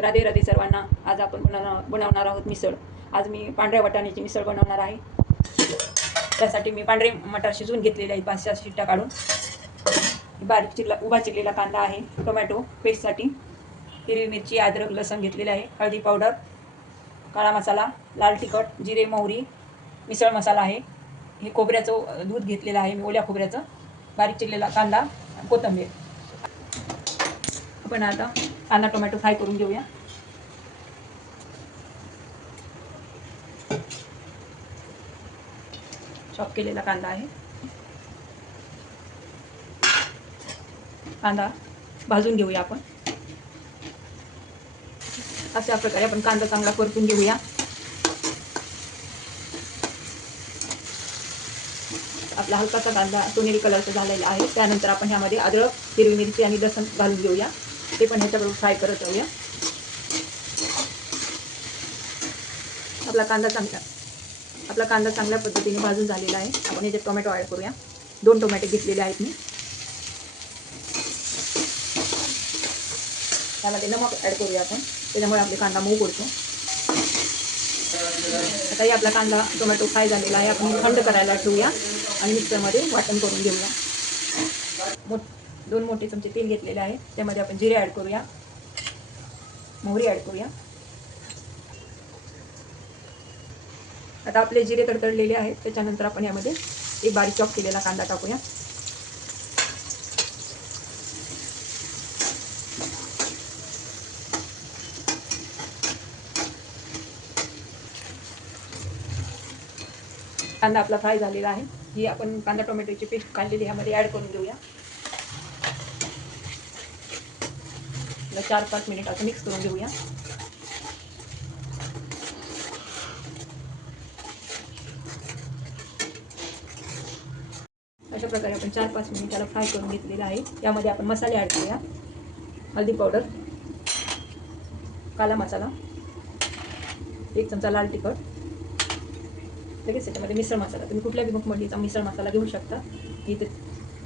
राधे राधे सर्वांना. आज आपण बनवणार आहोत मिसळ. आज मी पांढऱ्या वाटाण्याची मिसळ बनवणार आहे. त्यासाठी मी पांढरे मटार शिजवून घेतलेले आहे 5-6 शिट्ट्या काढून. बारीक उभा चिरलेला कांदा आहे, टोमॅटो पेस्टसाठी, हिरवी मिरची, अद्रक, लसूण घेतलेले आहे, हळदी पावडर, काळा मसाला, लाल तिखट, जिरे, मोहरी, मिसळ मसाला आहे. हे खोबऱ्याचं दूध घेतलेलं आहे मी, ओल्या खोबऱ्याचं, बारीक चिरलेला कांदा, कोथिंबीर. आपण आता कांदा टोमॅटो फ्राय करून घेऊया. चॉप केलेला कांदा आहे. कांदा भाजून घेऊया आपण. अशा प्रकारे आपण कांदा चांगला परतून घेऊया. आपला हलकासा कांदा सोनेरी कलरचा झालेला आहे. त्यानंतर आपण ह्यामध्ये अद्रक, हिरवी मिरची आणि लसूण घालून घेऊया. ते पण ह्याच्याबरोबर फ्राय करत जाऊया. आपला कांदा चांगल्या पद्धतीने भाजून झालेला आहे. आपण याच्यात टोमॅटो ॲड करूया. 2 टोमॅटो घेतलेले आहेत मी. त्यामध्ये नमक ॲड करूया आपण, त्याच्यामुळे आपले कांदा मऊ पडतो. आता आपला कांदा टोमॅटो फ्राय झालेला आहे. आपण थंड करायला ठेवूया आणि मिक्सरमध्ये वाटण करून घेऊया. 2 मोठे चमचे तेल घेतलेले आहे. त्यामध्ये आपण जिरे ॲड करूया, मोहरी ॲड करूया. आता आपले जिरे तडतडलेले आहेत. त्याच्यानंतर आपण यामध्ये एक बारीक चॉप केलेला कांदा टाकूया. कांदा आपला फ्राय झालेला आहे. ही आपण कांदा टोमॅटोची पेस्ट काढलेली ह्यामध्ये ॲड करून घेऊया. 4-5 मिनिट असं मिक्स करून घेऊया. अशा प्रकारे आपण 4-5 मिनिट त्याला फ्राय करून घेतलेला आहे. यामध्ये आपण मसाले ॲड करूया. हळदी पावडर, काला मसाला, 1 चमचा लाल तिखट, लगेच त्याच्यामध्ये मिसळ मसाला. तुम्ही कुठल्याही कंपनीचा मिसळ मसाला घेऊ शकता. इथे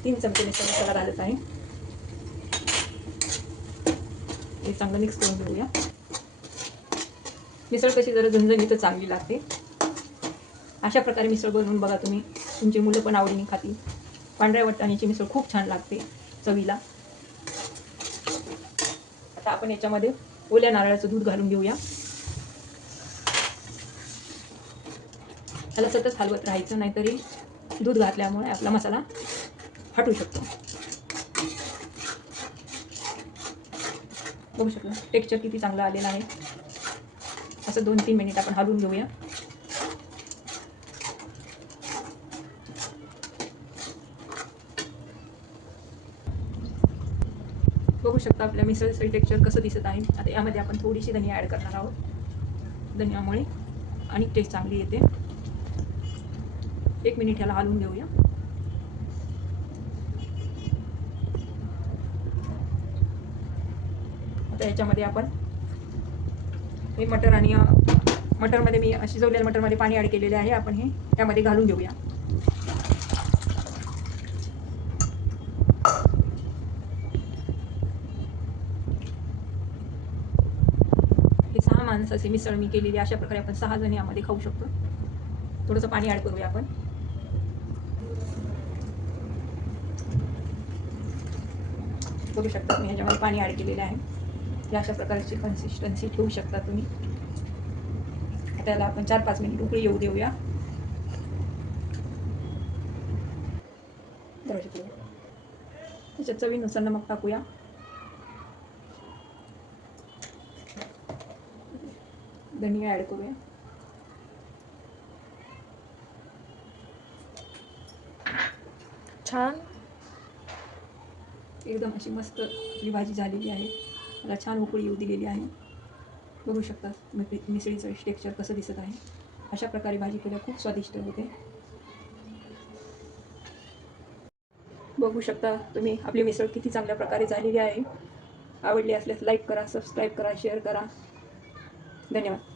3 चमचे मिसळ मसाला घालत आहे. हे चांगलं मिक्स करून घेऊया. मिसळ कशी जरा झणझणीत चांगली लागते. अशा प्रकारे मिसळ बनवून बघा तुम्ही. तुमची मुलं पण आवडीने खातील. पांढऱ्या वाटाण्याची मिसळ खूप छान लागते चवीला. आता आपण याच्यामध्ये ओल्या नारळाचं दूध घालून घेऊया. त्याला सतत हलवत राहायचं, नाहीतरी दूध घातल्यामुळे आपला मसाला फाटू शकतो. बघू शकता टेक्स्चर किती चांगलं आलेलं आहे. असं 2-3 मिनिट आपण हलवून घेऊया. बघू शकता आपल्या मिसळचं टेक्स्चर कसं दिसत आहे. आता यामध्ये आपण थोडीशी धनिया ॲड करणार आहोत. धनियामुळे आणि टेस्ट चांगली येते. 1 मिनिट ह्याला हलवून घेऊया. आता याच्यामध्ये आपण हे मटरमध्ये मी शिजवलेल्या मटरमध्ये पाणी ॲड केलेले आहे. आपण हे त्यामध्ये घालून घेऊया. हे 6 माणसाची मिसळ मी केलेली. अशा प्रकारे आपण 6 जण यामध्ये खाऊ शकतो. थोडंसं पाणी ॲड करूया आपण. बघू शकता मी ह्याच्यामध्ये पाणी ॲड केलेले आहे. या अशा प्रकारची कन्सिस्टन्सी ठेवू शकता तुम्ही. त्याला आपण 4-5 मिनिट उकळी येऊ देऊया. त्याच्यात चवीनुसार नमक टाकूया. धनिया ॲड करूया. छान एकदम अशी मस्त आपली भाजी झालेली आहे. मला छान उकळी येऊ दिलेली आहे. बघू शकता मिसळीचं टेक्स्चर कसं दिसत आहे. अशा प्रकारे भाजी केल्या खूप स्वादिष्ट होते. बघू शकता तुम्ही आपली मिसळ किती चांगल्या प्रकारे झालेली आहे. आवडली असल्यास लाईक करा, सबस्क्राईब करा, शेअर करा. धन्यवाद.